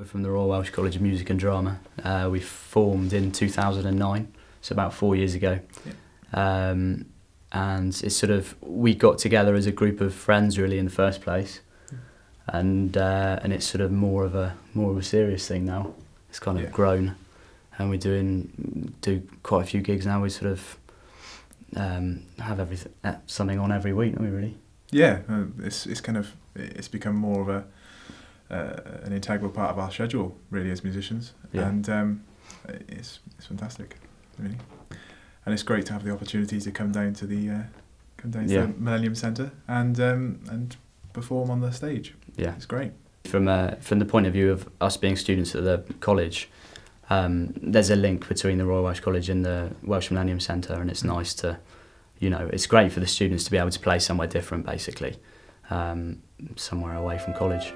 We're from the Royal Welsh College of Music and Drama. We formed in 2009, so about 4 years ago. Yeah. And it's sort of, we got together as a group of friends really in the first place, and it's sort of more of a serious thing now. It's kind of grown, and we do quite a few gigs now. We sort of have something on every week, don't we, really? Yeah, it's become more of an integral part of our schedule, really, as musicians, and it's fantastic, really. And it's great to have the opportunity to come down to the Millennium Centre and perform on the stage. Yeah, it's great. From the point of view of us being students at the college, there's a link between the Royal Welsh College and the Welsh Millennium Centre, and it's nice to, it's great for the students to be able to play somewhere different, basically, somewhere away from college.